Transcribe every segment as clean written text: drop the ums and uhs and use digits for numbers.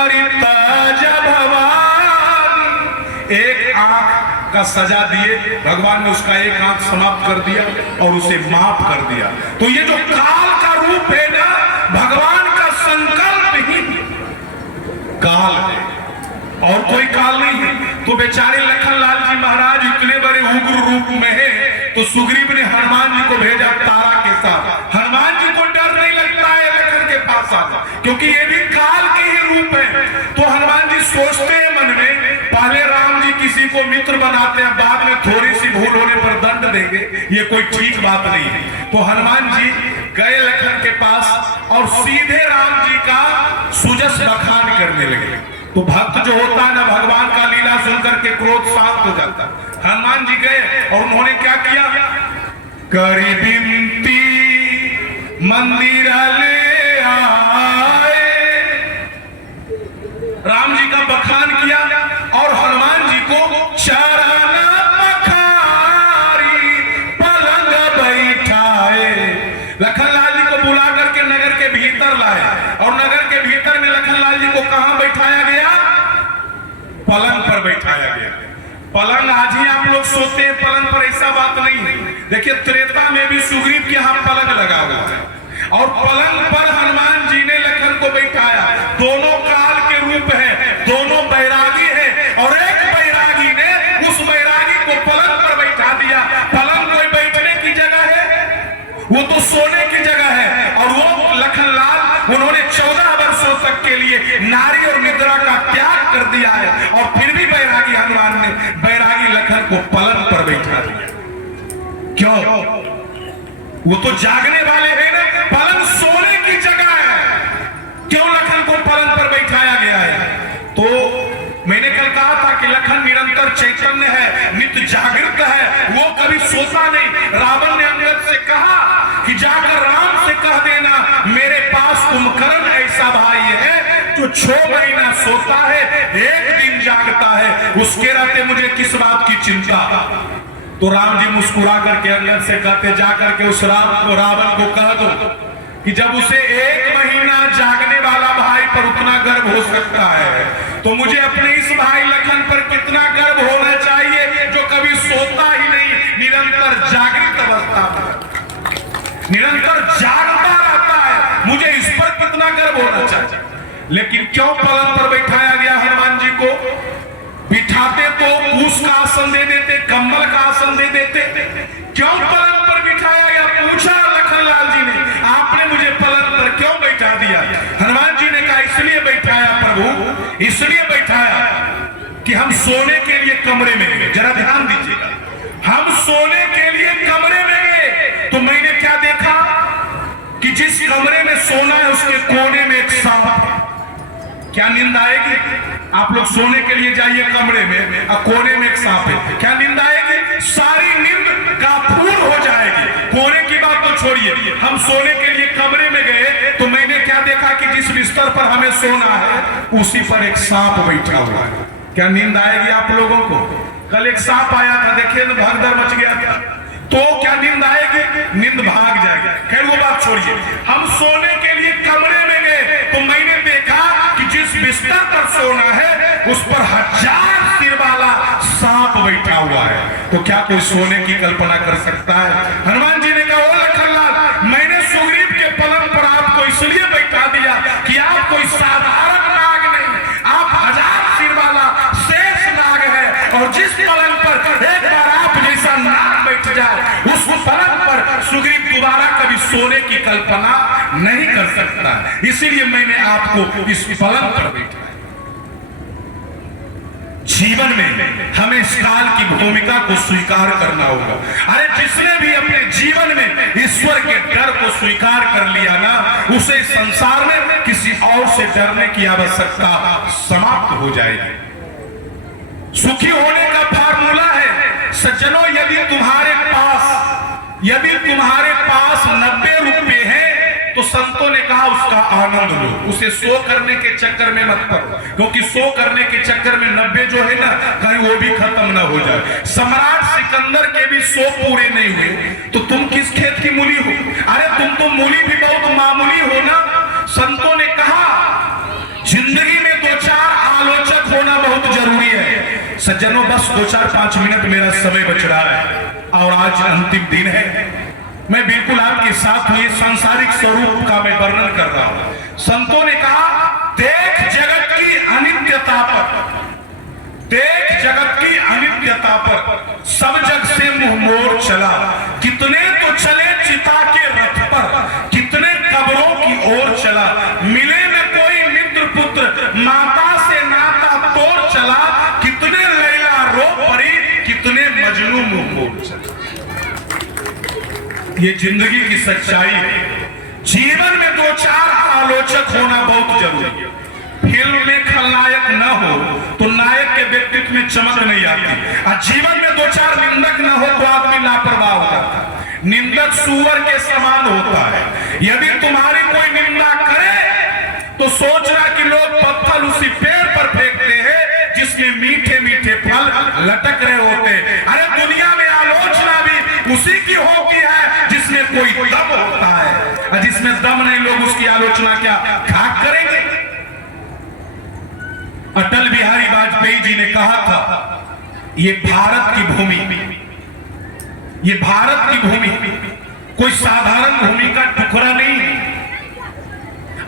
करिता जब भवानी, एक आंख का सजा दिए भगवान ने, उसका एक आंख समाप्त कर दिया और उसे माफ कर दिया। तो ये जो काल का रूप है ना, भगवान का संकल्प ही काल है और कोई काल नहीं है। तो बेचारे लखनलाल जी महाराज इतने बड़े उग्र रूप में है, तो सुग्रीव ने हनुमान जी को भेजा तारा के साथ। हनुमान जी को डर नहीं लगता है लखन के पास आना, क्योंकि ये भी काल के ही रूप है। तो हनुमान जी सोचते हैं मन में, पहले राम जी किसी को मित्र बनाते हैं, बाद में थोड़ी सी भूल होने पर दंड देंगे, ये कोई ठीक बात नहीं है। तो हनुमान जी गए लखन के पास और सीधे राम जी का सुजस बखान करने लगे। तो भक्त जो होता है ना, भगवान का लीला सुनकर के क्रोध शांत हो जाता। हनुमान जी गए और उन्होंने क्या किया, करी बिनती मंदिर ले आए, राम जी का बखान किया और हनुमान जी को चरण पखारी पलंग बैठाए। लखनलाल जी को बुला करके नगर के भीतर लाए और नगर के भीतर में लखनलाल जी को कहां बैठाया गया, पलंग पर बैठाया गया। पलंग आज ही आप लोग सोते हैं पलंग पर, ऐसा बात नहीं है। देखिए त्रेता में भी सुग्रीव के यहां पलंग लगा हुआ है और पलंग पर हनुमान जी ने लखन को बैठाया। दोनों काल के रूप है, दोनों बैरागी है और एक बैरागी ने उस बैरागी को पलंग पर बैठा दिया। पलंग कोई बैठने की जगह है, वो तो सोने की जगह है। और वो लखनलाल उन्होंने 14 वर्षों तक के लिए नारी और निद्रा का त्याग कर दिया है और फिर भी बैरागी हनुमान ने बैरागी लखन को पलंग पर बैठा दिया। क्यों? वो तो जागने वाले हैं ना, पलंग सोने की जगह है, क्यों लखन को पलंग पर बैठाया गया है? तो मैंने कल कहा था कि लखन निरंतर चैतन्य है, नित्य जागृत है, वो कभी सोता नहीं। रावण ने अंगद से कहा कि जाकर राम से कह देना मेरे पास कुंभकर्ण ऐसा भाई है जो 6 महीना सोता है, 1 दिन जागता है, उसके रहते मुझे किस बात की चिंता। तो राम जी मुस्कुरा करके अंगद से कहते, जाकर के उस रावण को कह दो कि जब उसे 1 महीना जागने वाला भाई पर उतना गर्व हो सकता है, तो मुझे अपने इस भाई लखन पर कितना गर्व होना चाहिए जो कभी सोता ही नहीं, निरंतर जागृत अवस्था में, निरंतर जागता रहता है, मुझे इस पर कितना गर्व होना चाहिए। लेकिन क्यों पलंग पर बैठाया गया हनुमान जी को? बिठाते तो पूछ का आसन दे देते, कम्बल का आसन दे देते, क्यों पलंग पर बिठाया गया? पूछा लखनलाल जी ने, आपने मुझे पलंग पर क्यों बैठा दिया? हनुमान जी ने कहा इसलिए बैठाया प्रभु, इसलिए बैठाया कि हम सोने के लिए कमरे में गए। जरा ध्यान दीजिएगा, हम सोने के लिए कमरे में गए तो मैंने क्या देखा कि जिस कमरे में सोना है उसके कोने में एक सांप। क्या नींद आएगी? आप लोग सोने के लिए जाइए कमरे में और कोने में एक सांप है, क्या नींद आएगी? सारी नींद काफूर हो जाएगी। कोने की बात तो छोड़िए, हम सोने के लिए कमरे में गए तो मैंने क्या देखा कि जिस बिस्तर पर हमें सोना है उसी पर एक सांप बैठा हुआ है। क्या नींद आएगी आप लोगों को? कल एक सांप आया था, देखिए तो भगदड़ मच गया था, तो क्या नींद आएगी? नींद भाग जाएगी। खैर वो बात छोड़िए, हम सोने के लिए कमरे में गए तो मैंने देखा कि जिस बिस्तर पर सोना है उस पर 1000 सिर वाला सांप बैठा हुआ है। तो क्या कोई सोने की कल्पना कर सकता है? हनुमान जी ने कहा, ओ लखनलाल, मैंने सुग्रीव के पलंग पर आपको इसलिए बैठा दिया कि आप कोई साधारण नाग नहीं, आप 1000 सिर वाला शेष नाग है और जिस पलंग पर एक बार आप जैसा नाग बैठ जाए उस पलंग पर सुग्रीव दोबारा कभी सोने की कल्पना नहीं कर सकता, इसीलिए मैंने आपको इस पलंग पर बैठा। जीवन में हमें इस काल की भूमिका को स्वीकार करना होगा। अरे जिसने भी अपने जीवन में ईश्वर के डर को स्वीकार कर लिया ना, उसे संसार में किसी और से डरने की आवश्यकता समाप्त हो जाएगी। सुखी होने का फार्मूला है सज्जनों, यदि तुम्हारे पास 90 रुपए हैं तो संतों ने कहा उसका आनंद लो, उसे सो करने के चक्कर में मत पड़ो, क्योंकि सो करने के चक्कर में 90 जो है ना कहीं वो भी खत्म ना हो जाए। सम्राट सिकंदर के भी 100 पूरे नहीं हुए तो तुम किस खेत की मूली हो? अरे तुम तो मूली भी बहुत मामूली हो ना। संतों ने कहा जिंदगी में 2 सज्जनों, बस 2-4-5 मिनट मेरा समय बच रहा है और आज अंतिम दिन है। मैं बिल्कुल आपके साथ ये सांसारिक स्वरूप का मैं वर्णन कर रहा हूं। संतों ने कहा, देख जगत की अनित्यता पर, देख जगत की अनित्यता पर सब जग से मुंह मोड़ चला। कितने तो चले चिता के रथ पर, कितने कब्रों की ओर चला। मिले न कोई मित्र पुत्र, माता से नाता तोड़ चला। कितने लैला रो पड़ी, कितने मजनू मुंह मोड़ चला। ये जिंदगी की सच्चाई है। जीवन में 2-4 आलोचक होना बहुत जरूरी है। फिल्म में खलनायक न हो तो नायक के व्यक्तित्व में चमक नहीं आती, और जीवन में 2-4 निंदक न हो तो आदमी लापरवाह हो जाता है। निंदक सूअर के समान होता है। यदि तुम्हारी कोई निंदा करे तो सोचना कि लोग पत्थर उसी पेड़ पर फेंकते हैं जिसमें मीठे मीठे फल लटक रहे होते। अरे दुनिया में आलोचना भी उसी की होती है जिसमें कोई दम होता है, और जिसमें दम नहीं लोग उसकी आलोचना क्या खाक करेंगे। अटल बिहारी वाजपेयी जी ने कहा था, ये भारत की भूमि, ये भारत की भूमि कोई साधारण भूमि का टुकड़ा नहीं है।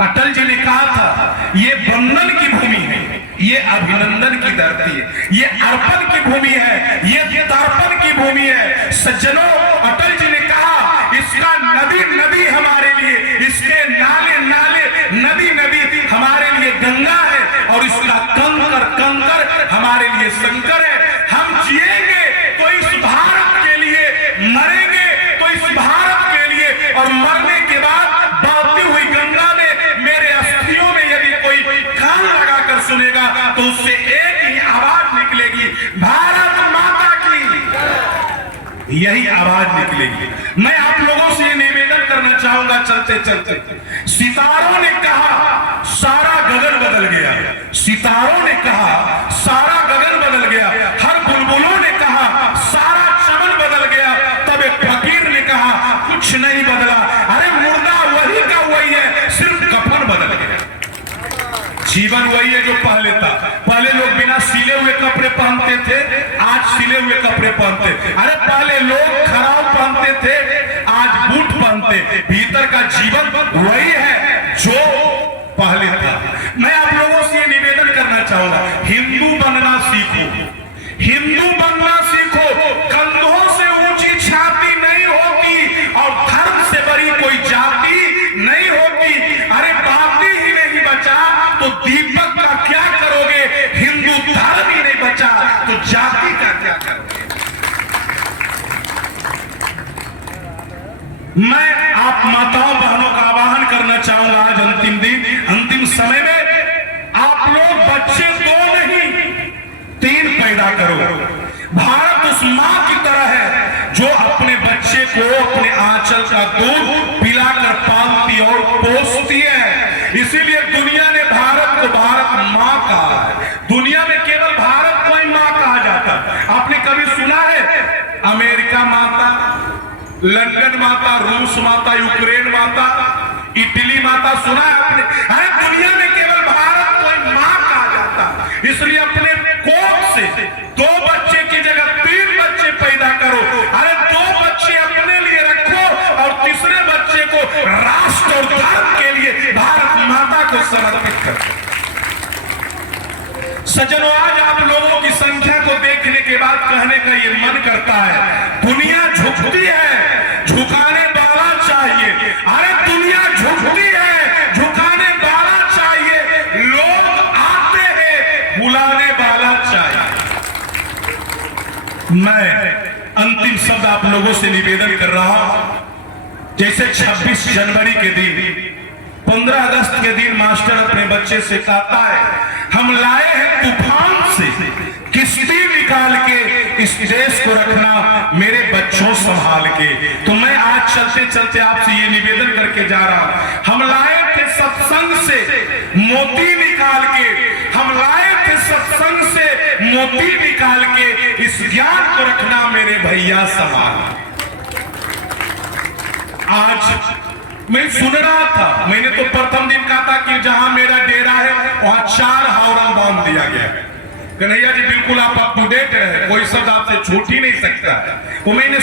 अटल जी ने कहा था, ये बंधन की भूमि है, ये अभिनंदन की धरती है, ये अर्पण की भूमि है, ये तर्पण की भूमि है। सज्जनों, अटल जी ने कहा, इसका नदी नदी हमारे लिए, इसके नाले नाले नदी नदी हमारे लिए गंगा है, और इसका कंकर कंकर हमारे लिए शंकर है। हम जिएंगे तो इस भारत के लिए, मरेंगे तो इस भारत के लिए, और मरने के बाद बहती हुई गंगा में मेरे अस्थियों में यदि कोई कान लगाकर सुनेगा तो उससे एक ही आवाज निकलेगी, भारत माता की। यही आवाज निकलेगी। मैं आप लोगों से ये निवेदन करना चाहूंगा चलते चलते, सितारों ने कहा सारा गगन बदल गया, सितारों ने कहा सारा गगन बदल गया, हर बुलबुलों ने कहा सारा चमन बदल गया, तब एक फकीर ने कहा कुछ नहीं बदला। अरे मुर्दा वही का वही है, सिर्फ कफन बदल गया। जीवन वही है जो पहले था। पहले लोग बिना सिले हुए कपड़े पहनते थे, आज सिले हुए कपड़े पहनते। अरे पहले लोग खराब पहनते थे, आज बूट पहनते। भीतर का जीवन वही है जो पहले था। मैं आप लोगों से ये निवेदन करना चाहूंगा, हिंदू बनना सीखो, हिंदू बनना सीखो। कंधों से ऊंची छाती नहीं होती और धर्म से बड़ी कोई जाति नहीं होती। अरे बाती ही नहीं बचा तो दीपक का क्या करोगे, हिंदू धर्म ही नहीं बचा तो जाति का क्या करोगे। मैं आप माताओं बहनों का आह्वान करना चाहूंगा, आज अंतिम दिन, अंतिम समय में आप लोग बच्चे 2 नहीं 3 पैदा करो। भारत उस मां की तरह है जो अपने बच्चे को अपने आंचल का दूध पिलाकर पालती और पोसती है। इसीलिए दुनिया ने भारत को भारत मां कहा है। दुनिया में केवल भारत को ही मां कहा जाता है। आपने कभी सुना है अमेरिका माता, लंदन माता, रूस माता, यूक्रेन माता, इटली माता सुना है आपने? अरे दुनिया में केवल भारत को ही मां कहा जाता। इसलिए अपने कोख से 2 बच्चे की जगह 3 बच्चे पैदा करो। अरे 2 बच्चे अपने लिए रखो और तीसरे बच्चे को राष्ट्र और धर्म के लिए भारत माता को समर्पित करो। सज्जनों, आज आप लोगों की संख्या को देखने के बाद कहने का ये मन करता है, दुनिया झुकती है, झुकाने वाला चाहिए। अरे दुनिया झुकती है, झुकाने वाला चाहिए। लोग आते हैं, बुलाने वाला चाहिए। मैं अंतिम शब्द आप लोगों से निवेदन कर रहा हूं, जैसे 26 जनवरी के दिन, 15 अगस्त के दिन मास्टर अपने बच्चे से कहता है, हम लाए हैं तूफान से किश्ती निकाल के इस देश को रखना मेरे बच्चों संभाल के। तो मैं आज चलते चलते आपसे ये निवेदन करके जा रहा हूं, हम लाए थे सत्संग से मोती निकाल के, हम लाए थे सत्संग से मोती निकाल के, इस ज्ञान को रखना मेरे भैया संभाल। आज मैं सुन रहा था, मैंने तो प्रथम दिन कहा था कि जहां मेरा डेरा है वहां 4 हावड़ा बांध दिया गया। कन्हैया जी बिल्कुल आप अप टू डेट है, कोई शब्द आपसे छूट ही नहीं सकता। वो मैंने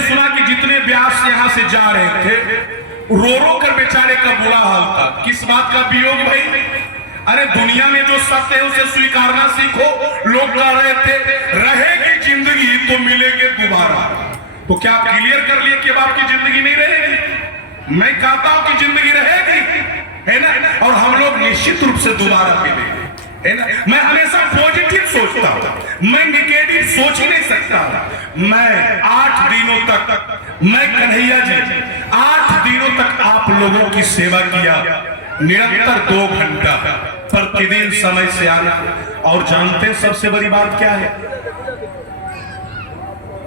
सुना कि जितने व्यास यहाँ से जा रहे थे रो रो कर बेचारे का बुरा हाल था। किस बात का वियोग भाई? अरे दुनिया में जो सत्य है उसे स्वीकारना सीखो। लोग कह रहे थे रहेगी जिंदगी तो मिलेंगे दोबारा, तो क्या आप क्लियर कर लिए कि अब आपकी जिंदगी नहीं रहेगी? मैं कहता हूं कि जिंदगी रहेगी, है ना, और हम लोग निश्चित रूप से दोबारा मिलेंगे, है ना। मैं हमेशा पॉजिटिव सोचता हूं, मैं निगेटिव सोच ही नहीं सकता। मैं 8 दिनों तक मैं कन्हैया जी 8 दिनों तक आप लोगों की सेवा किया, निरंतर 2 घंटा प्रतिदिन समय से आना। और जानते हैं सबसे बड़ी बात क्या है?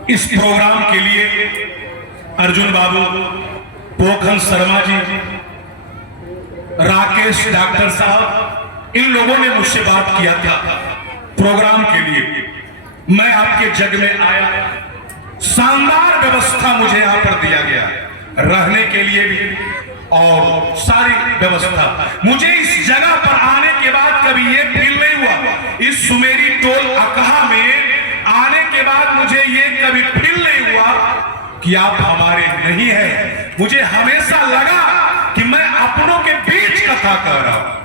इस प्रोग्राम के लिए अर्जुन बाबू, पोखन शर्मा जी, राकेश डॉक्टर साहब, इन लोगों ने मुझसे बात किया था प्रोग्राम के लिए। मैं आपके जग में आया, शानदार व्यवस्था मुझे यहां पर दिया गया रहने के लिए भी और सारी व्यवस्था। मुझे इस जगह पर आने के बाद कभी ये फील नहीं हुआ, इस सुमेरी टोल अकहा में आने के बाद मुझे ये कभी फील नहीं हुआ कि आप हमारे नहीं है। मुझे हमेशा लगा कि मैं अपनों के बीच कथा कर रहा हूं।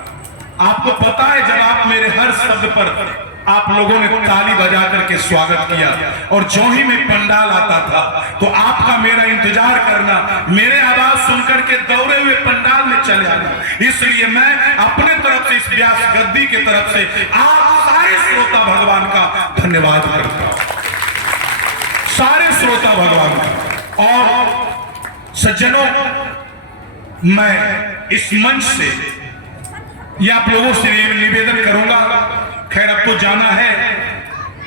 आपको पता है जब आप मेरे हर शब्द पर आप लोगों ने ताली बजा करके स्वागत किया और जो ही मैं पंडाल आता था तो आपका मेरा इंतजार करना, मेरे आवाज सुनकर के दौड़े हुए पंडाल में चले आना। इसलिए मैं अपने तरफ से इस व्यास गद्दी की तरफ से आप सारे श्रोता भगवान का धन्यवाद करता हूं, सारे श्रोता भगवान का। और सज्जनों, मैं इस मंच से ये आप लोगों से निवेदन करूंगा, खैर अब तो जाना है,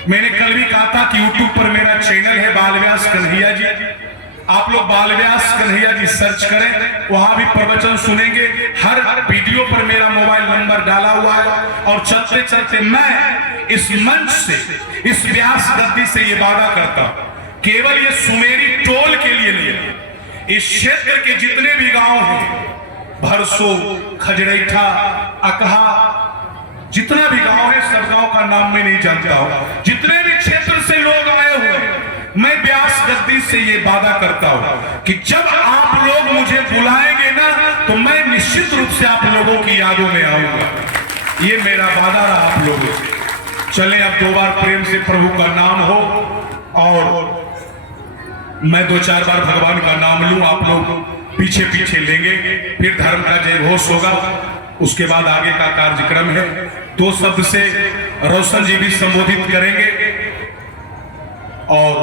मैंने कल भी कहा था कि YouTube पर मेरा चैनल है बालव्यास कन्हैया जी, आप लोग बालव्यास कन्हैया जी सर्च करें, वहां भी प्रवचन सुनेंगे। हर वीडियो पर मेरा मोबाइल नंबर डाला हुआ है। और चलते चलते मैं इस मंच से, इस व्यास गद्दी से ये वादा करता हूं, केवल ये सुमेरी टोल के लिए नहीं, इस क्षेत्र के जितने भी गांव हैं, भरसो, खजरैठा, अकहा, जितना भी गांव है सब गांव का नाम मैं नहीं जानता हूं, जितने भी क्षेत्र से लोग आए हुए, मैं व्यास गद्दी से ये वादा करता हूं कि जब आप लोग मुझे बुलाएंगे ना तो मैं निश्चित रूप से आप लोगों की यादों में आऊंगा। ये मेरा वादा रहा आप लोगों से। चलें अब 2 बार प्रेम से प्रभु का नाम हो और मैं 2-4 बार भगवान का नाम लूं, आप लोग पीछे पीछे लेंगे, फिर धर्म का जय घोष होगा, उसके बाद आगे का कार्यक्रम है। 2 शब्द से रोशन जी भी संबोधित करेंगे और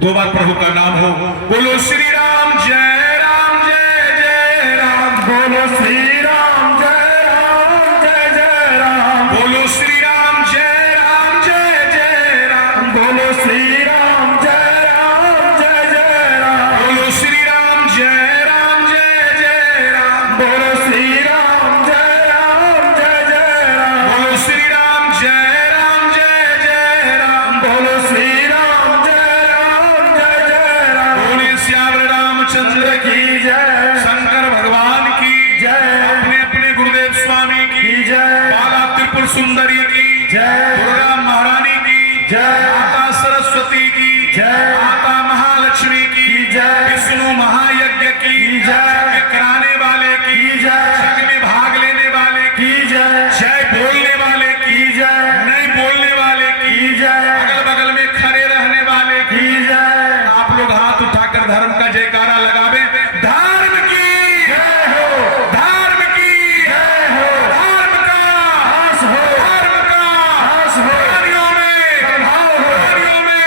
2 बार प्रभु का नाम हो। बोलो श्री राम, जय राम, जय जय राम, बोलो श्री राम, जय राम, जय जय राम, बोलो श्री राम, जय राम, जय जय राम, बोलो श्री राम, जय राम, जय जय राम, बोलो श्री राम, जय राम, जय जय राम, बोलो श्री राम, जय राम, जय जय राम, बोलो श्री राम, जय राम, जय जय राम, बोलो श्री राम, जय राम, जय जय राम, बोले श्याम रामचंद्र की जय, शंकर भगवान की जय, अपने अपने गुरुदेव स्वामी की जय, बाला त्रिपुर सुंदरी की जय, दुर्गा महारानी की जय, माता सरस्वती की जय, माता महालक्ष्मी की जय, विष्णु महायज्ञ की जय, कराने वाले की जय, जग में भाग लेने वाले की जय, जय बोलने वाले की जय, नहीं बोलने वाले की जय, अगल बगल में खड़े रहने वाले की जय। आप लोग हाथ उठाकर धर्म का जयकारा लगावे। धर्म की जय हो, धर्म की जय हो, धर्म का हास हो, धर्म का हास हो, प्राणियों में सद्भाव हो, प्राणियों में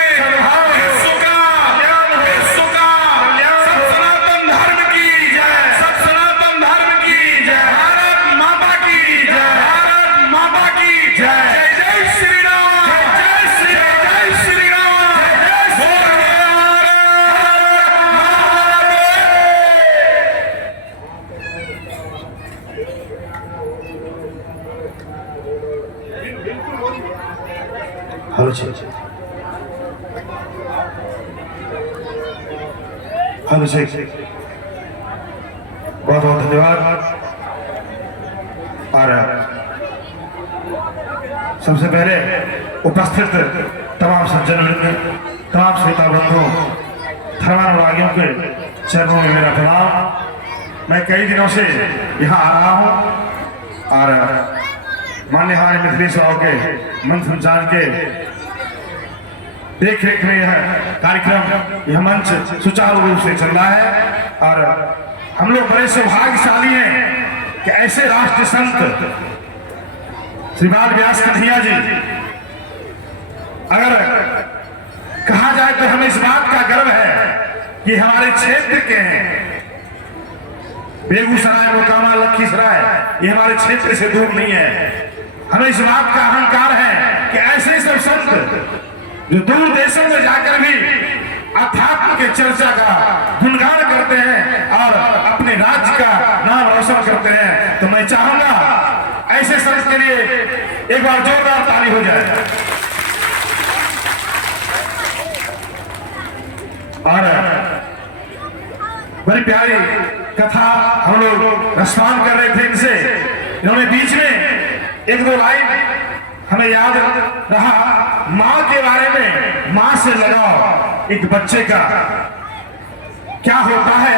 सद्भाव हो, विश्व का सब सनातन धर्म की जय, सब सनातन धर्म की जय, भारत माता की जय, भारत माता की जय, जय जय श्री राम, जय श्री राम, जय श्री राम, जय श्री हेलो जी, बहुत बहुत धन्यवाद। और सबसे पहले उपस्थित तमाम सज्जनों, तमाम श्रोता बंधुओं, धर्मानुरागियों के चरणों में मेरा प्रणाम। मैं कई दिनों से यहाँ आ रहा हूँ और माननीय हमारे मिथिलेश राव के मंच संचालन के देख रेख में यह कार्यक्रम, यह मंच सुचारू रूप से चल रहा है और हम लोग बड़े सौभाग्यशाली हैं कि ऐसे राष्ट्र संत श्रीपाद व्यास कन्हैया जी, अगर कहा जाए तो हमें इस बात का गर्व है कि हमारे क्षेत्र के हैं। बेगूसराय, मोकामा, लखीसराय ये हमारे क्षेत्र से दूर नहीं है। हमें इस बात का अहंकार है कि ऐसे सब संत जो दूर देशों में जाकर भी अध्यात्म के चर्चा का गुणगान करते हैं और अपने राज्य का नाम रोशन करते हैं, तो मैं चाहूंगा ऐसे संत के लिए एक बार जोरदार ताली हो जाए। और बड़ी प्यारी कथा हम लोग रसपान कर रहे थे इनसे। इन्होंने बीच में एक दो लाइन हमें याद रहा, माँ के बारे में, माँ से लगाओ एक बच्चे का क्या होता है।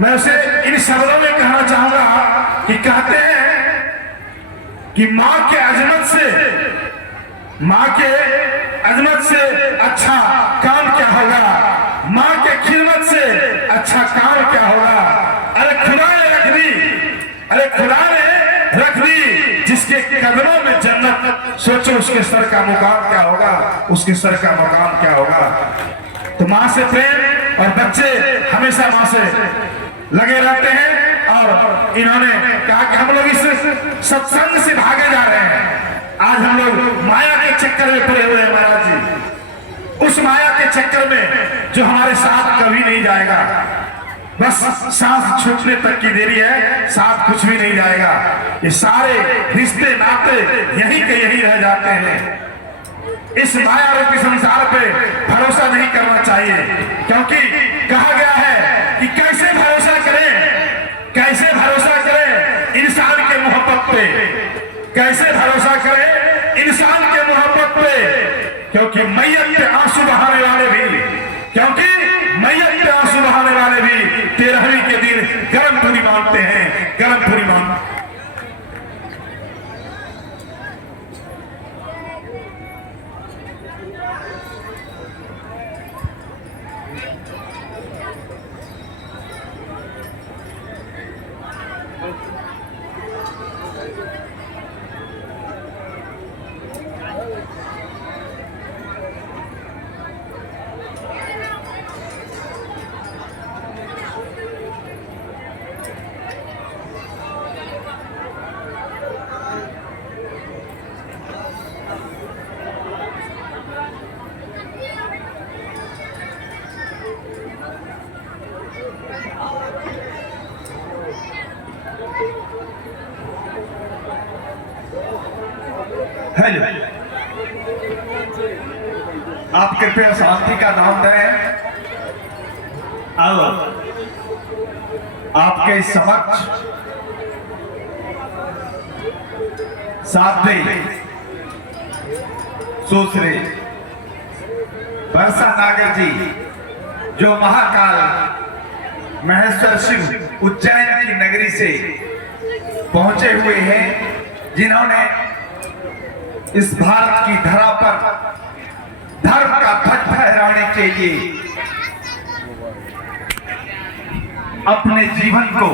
मैं उसे इन शब्दों में कहना चाहूंगा कि कहते हैं कि माँ के अजमत से अच्छा काम क्या होगा, माँ के खिदमत से अच्छा काम क्या होगा। अरे खुदा ने रख दी, अरे खुदा ने रख दी जिसके कदमों में जन्नत, सोचो उसके सर का मुकाम क्या होगा, उसके सर का मकाम क्या होगा। तो माँ से प्रेम, और बच्चे हमेशा माँ से लगे रहते हैं। और इन्होंने कहा कि हम लोग इस सत्संग से भागे जा रहे हैं। आज हम लोग माया के चक्कर में पड़े हुए हैं महाराज जी, उस माया के चक्कर में जो हमारे साथ कभी नहीं जाएगा। बस सांस छूटने तक की देरी है, साथ कुछ भी नहीं जाएगा। ये सारे रिश्ते नाते यहीं के यहीं रह जाते हैं। इस माया रूपी संसार पे भरोसा नहीं करना चाहिए, क्योंकि कहा गया है कि कैसे भरोसा करें इंसान के मोहब्बत पे, कैसे भरोसा करें इंसान के मोहब्बत पे। क्योंकि मैयत पे आंसू बहाने वाले भी, क्योंकि मैयत पे आंसू बहाने वाले भी 13वीं के दिन गर्म पूरी मांगते हैं, गर्म पूरी मांगते। हेलो, आप कृपया शांति का नाम दें। अब आपके समक्ष साध्वी सुश्री वर्षा नागर जी, जो महाकाल महेश्वर शिव उज्जैन की नगरी से पहुंचे हुए हैं, जिन्होंने इस भारत की धरा पर धर्म का ध्वज फहराने के लिए अपने जीवन को